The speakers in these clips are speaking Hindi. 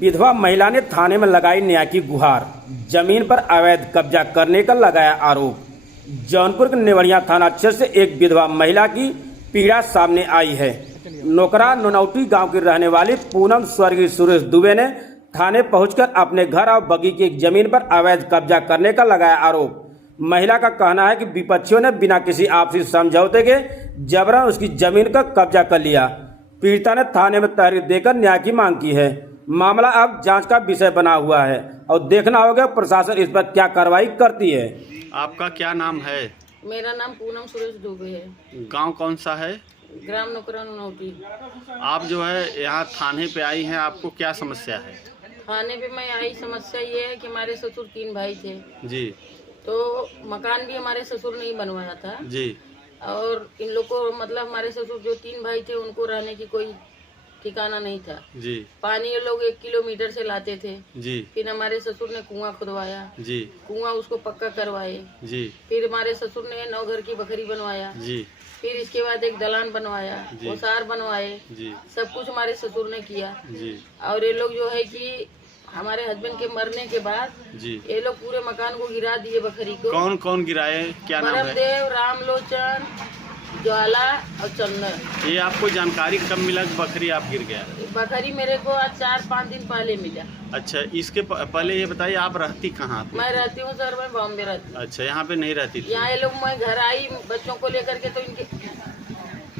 विधवा महिला ने थाने में लगाई न्याय की गुहार। जमीन पर अवैध कब्जा करने का लगाया आरोप। जौनपुर के नेवरिया थाना क्षेत्र से एक विधवा महिला की पीड़ा सामने आई है। नोकरा नौनौटी गांव की रहने वाली पूनम स्वर्गीय सुरेश दुबे ने थाने पहुंचकर अपने घर और बगीचे की जमीन पर अवैध कब्जा करने का लगाया आरोप। महिला का कहना है कि विपक्षियों ने बिना किसी आपसी समझौते के जबरन उसकी जमीन का कब्जा कर लिया। पीड़िता ने थाने में तहरीर देकर न्याय की मांग की है। मामला अब जांच का विषय बना हुआ है और देखना होगा प्रशासन इस पर क्या कार्रवाई करती है। आपका क्या नाम है? मेरा नाम पूनम सुरेश दुबे है। गांव कौन सा है? ग्राम नोकरा नौनौटी। आप जो है यहाँ थाने पे आई हैं, आपको क्या समस्या है? थाने पे मैं आई, समस्या ये है कि हमारे ससुर 3 भाई थे जी। तो मकान भी हमारे ससुर ने ही बनवाया था जी। और इन लोग को मतलब हमारे ससुर जो 3 भाई थे उनको रहने की कोई ठिकाना नहीं था। जी। पानी ये लोग 1 किलोमीटर से लाते थे। जी। फिर हमारे ससुर ने कुआं खुदवाया। जी। कुआं उसको पक्का करवाए। जी। फिर हमारे ससुर ने 9 घर की बकरी बनवाया। जी। फिर इसके बाद एक दलान बनवाया, ओसार बनवाए। जी। सब कुछ हमारे ससुर ने किया। जी। और ये लोग जो है कि हमारे हस्बैंड के मरने के बाद जी। ये लोग पूरे मकान को गिरा दिए बकरी को। कौन कौन गिराए, क्या नाम है? परमदेव, रामलोचन, ज्वाला और चंदन। ये आपको जानकारी कब मिला कि बकरी आप गिर गया? बकरी मेरे को आज 4-5 दिन पहले मिला। अच्छा, इसके पहले ये बताइए आप रहती कहाँ पे? मैं रहती हूँ सर, मैं बॉम्बे रहती हूँ। अच्छा, यहाँ पे नहीं रहती थी? यहाँ ये लोग, मैं घर आई बच्चों को लेकर के तो इनके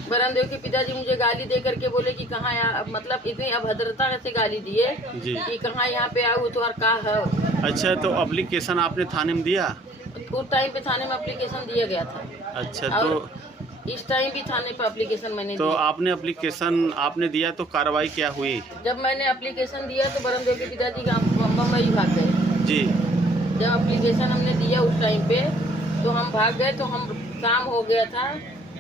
बरमदेव के पिताजी मुझे गाली दे करके बोले कि कहाँ यहाँ, मतलब इतनी अभद्रता से गाली दिए कि कहाँ यहाँ पे आओ तो और का है। अच्छा, तो एप्लीकेशन आपने थाने में दिया? उस टाइम पे थाने में एप्लीकेशन दिया गया था। अच्छा, तो इस टाइम भी थाने पे एप्लीकेशन मैंने तो दिया। आपने एप्लीकेशन आपने दिया तो कार्रवाई क्या हुई? जब मैंने एप्लीकेशन दिया तो बरमदेव के पिताजी बम्बई भाग गए। जी। जब एप्लीकेशन हमने दिया उस टाइम पे तो हम भाग गए, तो हम काम हो गया था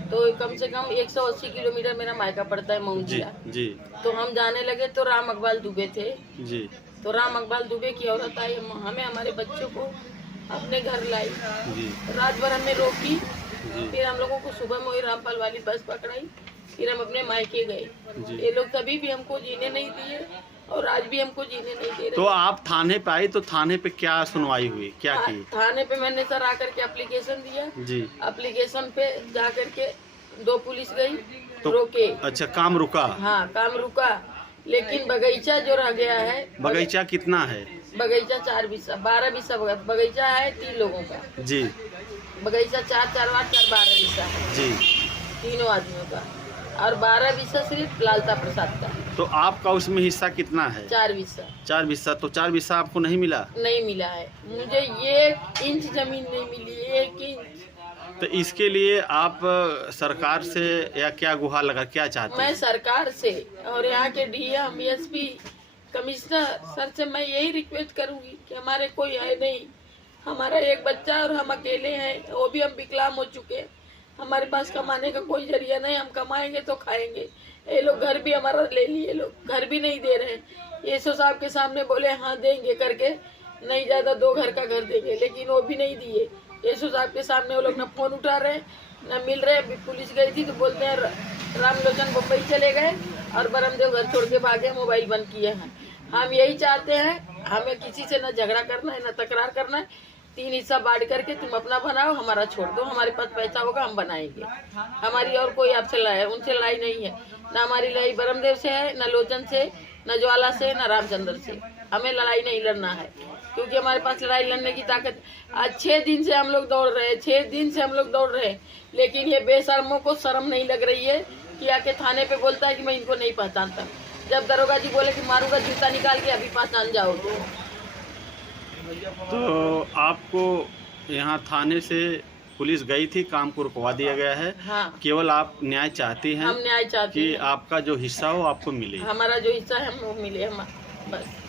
तो कम से कम 180 किलोमीटर मेरा मायका पड़ता है मऊजिया। जी। तो हम जाने लगे तो राम अकबाल दुबे थे। जी। तो राम अकबाल दुबे की औरत आई, हमें हमारे बच्चों को अपने घर लाई। जी। रात भर हमने रोकी। फिर हम लोगों को सुबह में वही रामपाल वाली बस पकड़ाई। फिर हम अपने मायके गए। ये लोग कभी भी हमको जीने नहीं दिए और आज भी हमको जीने नहीं दे रहे। तो आप थाने पे आई तो थाने पे क्या सुनवाई हुई, क्या की? थाने पे मैंने सर आकर के एप्लीकेशन दिया। जी। एप्लीकेशन पे जा करके 2 पुलिस गई तो रोके। अच्छा, काम रुका? हाँ, काम रुका, लेकिन बगीचा जो रह गया है। बगीचा कितना है? बगीचा 4 बिस्सा 12 बिस्सा बगीचा है 3 लोगों का। जी। बगीचा 4-4 12 बिस्सा है। जी। 3 आदमियों का और 12 बिस्सा सिर्फ लालता प्रसाद का। तो आपका उसमें हिस्सा कितना है? 4 बिस्सा। 4 बिस्सा। तो 4 बिस्सा आपको नहीं मिला? नहीं मिला है, मुझे 1 इंच जमीन नहीं मिली, 1 इंच। तो इसके लिए आप सरकार से या क्या गुहार लगा, क्या चाहते मैं हैं? सरकार से और यहाँ के डीएम, एसपी, कमिश्नर सर से मैं यही रिक्वेस्ट करूंगी कि हमारे कोई है नहीं, हमारा एक बच्चा और हम अकेले हैं, वो भी हम विकलांग हो चुके हैं। हमारे पास कमाने का कोई जरिया नहीं, हम कमाएंगे तो खाएंगे। ये लोग घर भी हमारा ले लिए, लोग घर भी नहीं दे रहे हैं। यीशु साहब के सामने बोले हाँ देंगे करके, नहीं ज्यादा 2 घर का घर देंगे, लेकिन वो भी नहीं दिए। यीशु साहब के सामने वो लोग न फोन उठा रहे न मिल रहे। पुलिस गई थी तो बोलते हैं रामलोचन मुंबई चले गए और बरमदेव घर छोड़ के भागे, मोबाइल बंद किए हैं। हम यही चाहते हैं, हमें किसी से न झगड़ा करना है न तकरार करना है। 3 हिस्सा बांट करके तुम अपना बनाओ, हमारा छोड़ दो। हमारे पास पैसा होगा हम बनाएंगे। हमारी और कोई आपसे लड़ाई, उनसे लड़ाई नहीं है। न हमारी लड़ाई बरमदेव से है, न लोचन से, न ज्वाला से, न रामचंद्र से। हमें लड़ाई नहीं लड़ना है क्योंकि हमारे पास लड़ाई लड़ने की ताकत। आज 6 दिन से हम लोग दौड़ रहे हैं, 6 दिन से हम लोग दौड़ रहे हैं, लेकिन ये बेशर्मों को शर्म नहीं लग रही है कि आके थाने पे बोलता है कि मैं इनको नहीं पहचानता। जब दरोगा जी बोले कि मारूंगा जूता निकाल के, अभी पहचान जाओ। तो आपको यहाँ थाने से पुलिस गई थी, काम को रुकवा दिया गया है। हाँ। केवल आप न्याय चाहती हैं? हम न्याय चाहते कि हैं, आपका जो हिस्सा हो आपको मिले। हमारा जो हिस्सा है वो मिले हम बस।